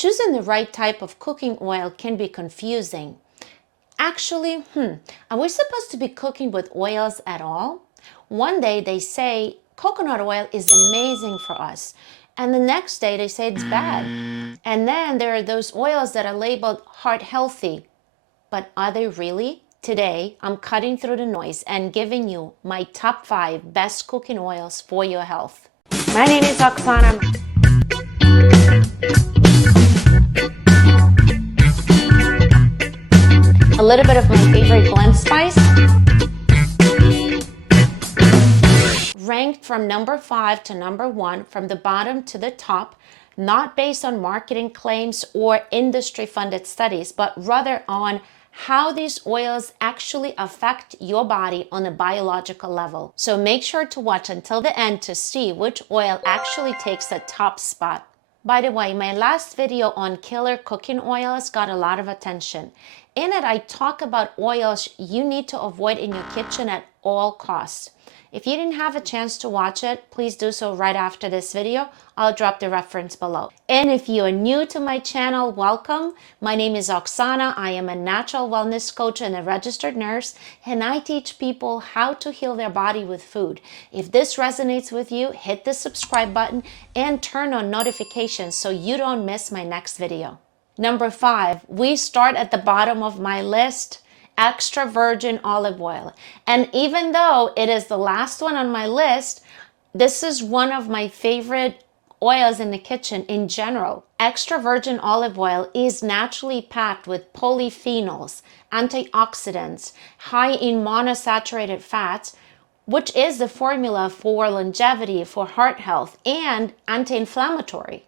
Choosing the right type of cooking oil can be confusing. Actually, are we supposed to be cooking with oils at all? One day they say coconut oil is amazing for us, and the next day they say it's bad. And then there are those oils that are labeled heart healthy, but are they really? Today, I'm cutting through the noise and giving you my top 5 best cooking oils for your health. My name is Oksana. A little bit of my favorite blend spice. Ranked from number 5 to number 1, from the bottom to the top, not based on marketing claims or industry-funded studies, but rather on how these oils actually affect your body on a biological level. So make sure to watch until the end to see which oil actually takes the top spot. By the way, my last video on killer cooking oils got a lot of attention. In it, I talk about oils you need to avoid in your kitchen at all costs. If you didn't have a chance to watch it, please do so right after this video. I'll drop the reference below. And if you are new to my channel, welcome. My name is Oksana. I am a natural wellness coach and a registered nurse, and I teach people how to heal their body with food. If this resonates with you, hit the subscribe button and turn on notifications so you don't miss my next video. Number 5, we start at the bottom of my list. Extra virgin olive oil. And even though it is the last one on my list, this is one of my favorite oils in the kitchen in general. Extra virgin olive oil is naturally packed with polyphenols, antioxidants, high in monosaturated fats, which is the formula for longevity, for heart health, and anti-inflammatory.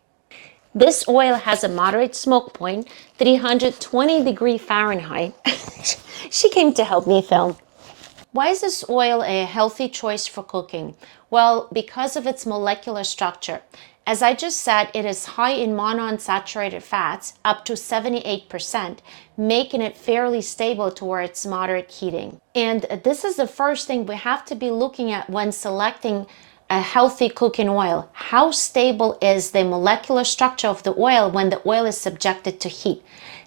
This oil has a moderate smoke point, 320 Fahrenheit. She came to help me film. Why is this oil a healthy choice for cooking? Well, because of its molecular structure. As I just said, it is high in monounsaturated fats, up to 78%, making it fairly stable towards moderate heating. And this is the first thing we have to be looking at when selecting a healthy cooking oil. How stable is the molecular structure of the oil when the oil is subjected to heat?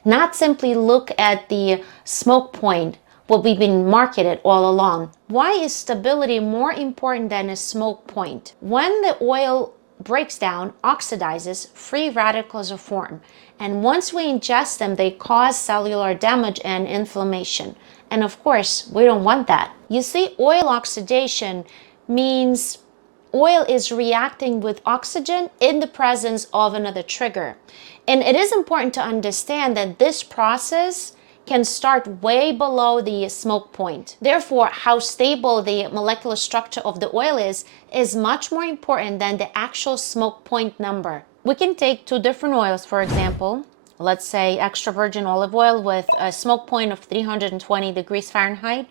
Not simply look at the smoke point, what we've been marketed all along. Why is stability more important than a smoke point? When the oil breaks down, oxidizes, free radicals are formed. And once we ingest them, they cause cellular damage and inflammation. And of course, we don't want that. You see, oil oxidation means oil is reacting with oxygen in the presence of another trigger. And it is important to understand that this process can start way below the smoke point. Therefore, how stable the molecular structure of the oil is much more important than the actual smoke point number. We can take 2 different oils, for example. Let's say extra virgin olive oil with a smoke point of 320 Fahrenheit.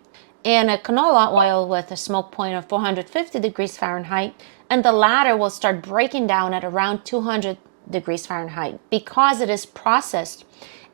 And a canola oil with a smoke point of 450 Fahrenheit, and the latter will start breaking down at around 200 Fahrenheit because it is processed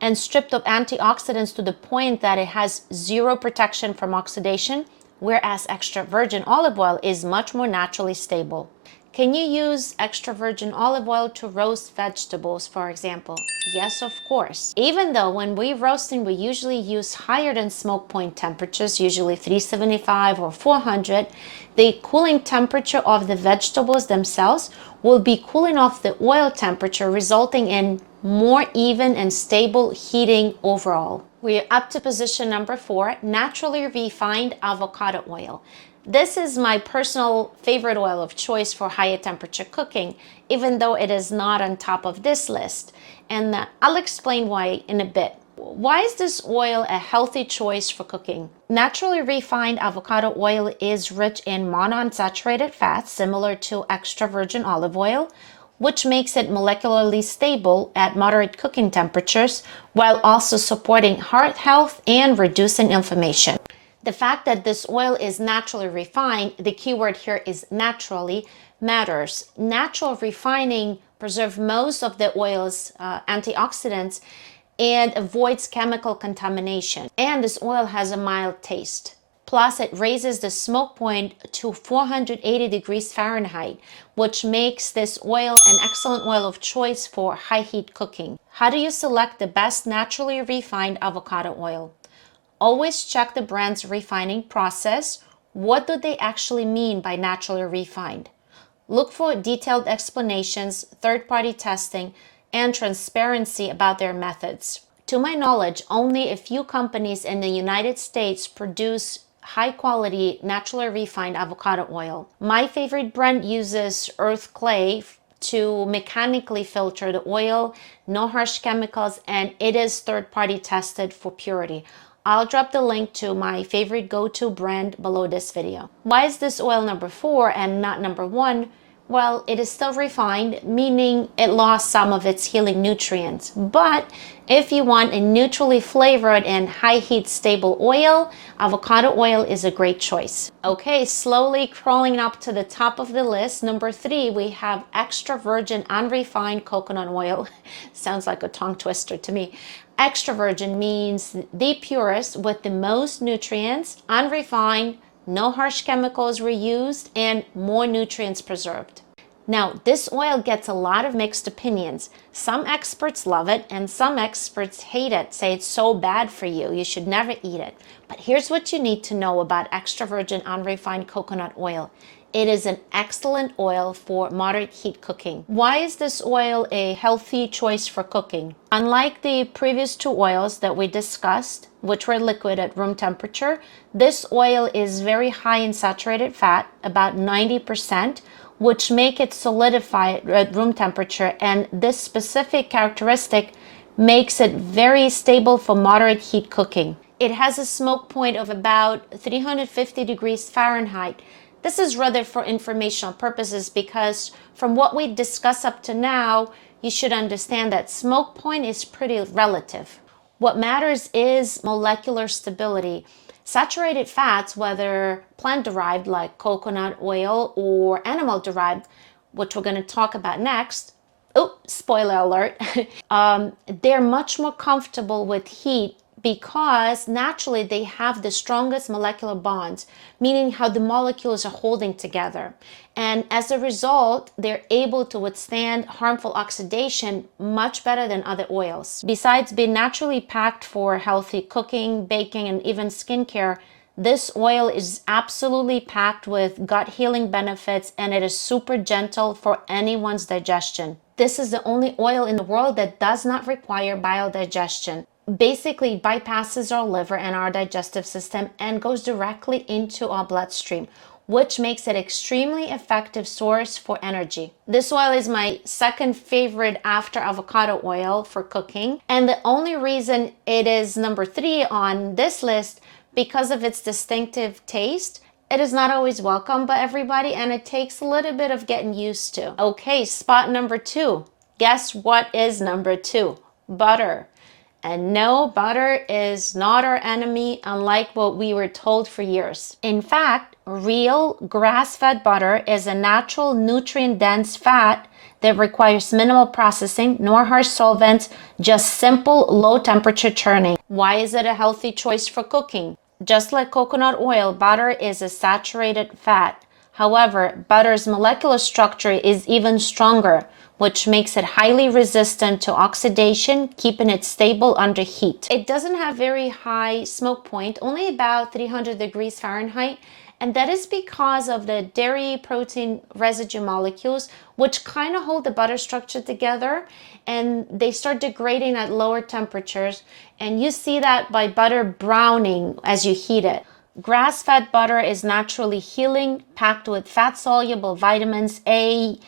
and stripped of antioxidants to the point that it has zero protection from oxidation, whereas extra virgin olive oil is much more naturally stable. Can you use extra virgin olive oil to roast vegetables, for example? Yes, of course. Even though when we're roasting, we usually use higher than smoke point temperatures, usually 375 or 400, the cooling temperature of the vegetables themselves will be cooling off the oil temperature, resulting in more even and stable heating overall. We're up to position number 4, naturally refined avocado oil. This is my personal favorite oil of choice for higher temperature cooking, even though it is not on top of this list. And I'll explain why in a bit. Why is this oil a healthy choice for cooking? Naturally refined avocado oil is rich in monounsaturated fats, similar to extra virgin olive oil, which makes it molecularly stable at moderate cooking temperatures, while also supporting heart health and reducing inflammation. The fact that this oil is naturally refined, the key word here is naturally, matters. Natural refining preserves most of the oil's antioxidants and avoids chemical contamination. And this oil has a mild taste. Plus, it raises the smoke point to 480 degrees Fahrenheit, which makes this oil an excellent oil of choice for high heat cooking. How do you select the best naturally refined avocado oil? Always check the brand's refining process. What do they actually mean by naturally refined? Look for detailed explanations, third-party testing, and transparency about their methods. To my knowledge, only a few companies in the United States produce high-quality, naturally refined avocado oil. My favorite brand uses earth clay to mechanically filter the oil, no harsh chemicals, and it is third-party tested for purity. I'll drop the link to my favorite go-to brand below this video. Why is this oil number 4 and not number 1? Well, it is still refined, meaning it lost some of its healing nutrients. But if you want a neutrally flavored and high heat stable oil, avocado oil is a great choice. Okay, slowly crawling up to the top of the list, number 3, we have extra virgin unrefined coconut oil. Sounds like a tongue twister to me. Extra virgin means the purest with the most nutrients, unrefined, no harsh chemicals were used, and more nutrients preserved. Now, this oil gets a lot of mixed opinions. Some experts love it and some experts hate it, say it's so bad for you, you should never eat it. But here's what you need to know about extra virgin unrefined coconut oil. It is an excellent oil for moderate heat cooking. Why is this oil a healthy choice for cooking? Unlike the previous 2 oils that we discussed, which were liquid at room temperature, this oil is very high in saturated fat, about 90%, which make it solidify at room temperature, and this specific characteristic makes it very stable for moderate heat cooking. It has a smoke point of about 350 degrees Fahrenheit. This is rather for informational purposes because from what we discussed up to now, you should understand that smoke point is pretty relative. What matters is molecular stability. Saturated fats, whether plant-derived like coconut oil or animal-derived, which we're going to talk about next, oh, spoiler alert, they're much more comfortable with heat because naturally they have the strongest molecular bonds, meaning how the molecules are holding together. And as a result, they're able to withstand harmful oxidation much better than other oils. Besides being naturally packed for healthy cooking, baking, and even skincare, this oil is absolutely packed with gut healing benefits, and it is super gentle for anyone's digestion. This is the only oil in the world that does not require biodigestion. Basically bypasses our liver and our digestive system and goes directly into our bloodstream, which makes it extremely effective source for energy. This oil is my second favorite after avocado oil for cooking, and the only reason it is number 3 on this list because of its distinctive taste. It is not always welcome by everybody and it takes a little bit of getting used to. Okay, spot number 2. Guess what is number 2? Butter. And no, butter is not our enemy, unlike what we were told for years. In fact, real grass-fed butter is a natural nutrient-dense fat that requires minimal processing, nor harsh solvents, just simple low-temperature churning. Why is it a healthy choice for cooking? Just like coconut oil, butter is a saturated fat. However, butter's molecular structure is even stronger, which makes it highly resistant to oxidation, keeping it stable under heat. It doesn't have very high smoke point, only about 300 degrees Fahrenheit, and that is because of the dairy protein residue molecules, which kind of hold the butter structure together, and they start degrading at lower temperatures, and you see that by butter browning as you heat it. Grass-fed butter is naturally healing, packed with fat-soluble vitamins A,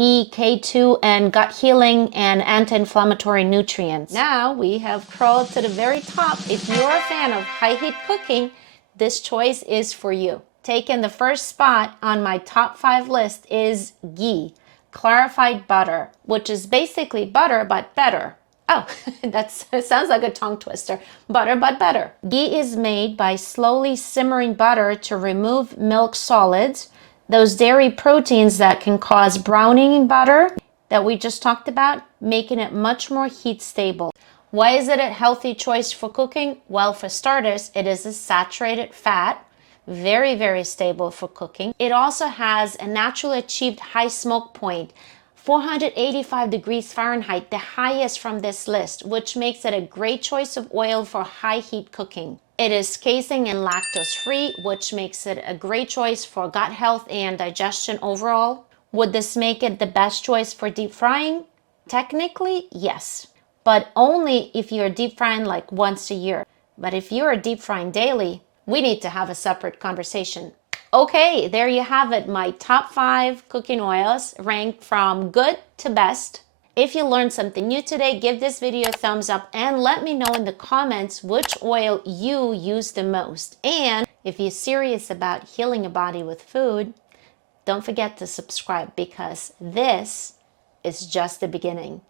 E, K2, and gut healing and anti-inflammatory nutrients. Now we have crawled to the very top. If you're a fan of high heat cooking, this choice is for you. Taking the first spot on my top 5 list is Ghee, clarified butter, which is basically butter but better. Oh, that sounds like a tongue twister. Butter but better. Ghee is made by slowly simmering butter to remove milk solids, those dairy proteins that can cause browning in butter that we just talked about, making it much more heat stable. Why is it a healthy choice for cooking? Well, for starters, it is a saturated fat, very, very stable for cooking. It also has a naturally achieved high smoke point, 485 degrees Fahrenheit, the highest from this list, which makes it a great choice of oil for high heat cooking. It is casein and lactose free, which makes it a great choice for gut health and digestion overall. Would this make it the best choice for deep frying? Technically, yes, but only if you're deep frying like once a year. But if you're deep frying daily, we need to have a separate conversation. Okay, there you have it, my top 5 cooking oils ranked from good to best. If you learned something new today, give this video a thumbs up and let me know in the comments which oil you use the most. And if you're serious about healing a body with food, don't forget to subscribe because this is just the beginning.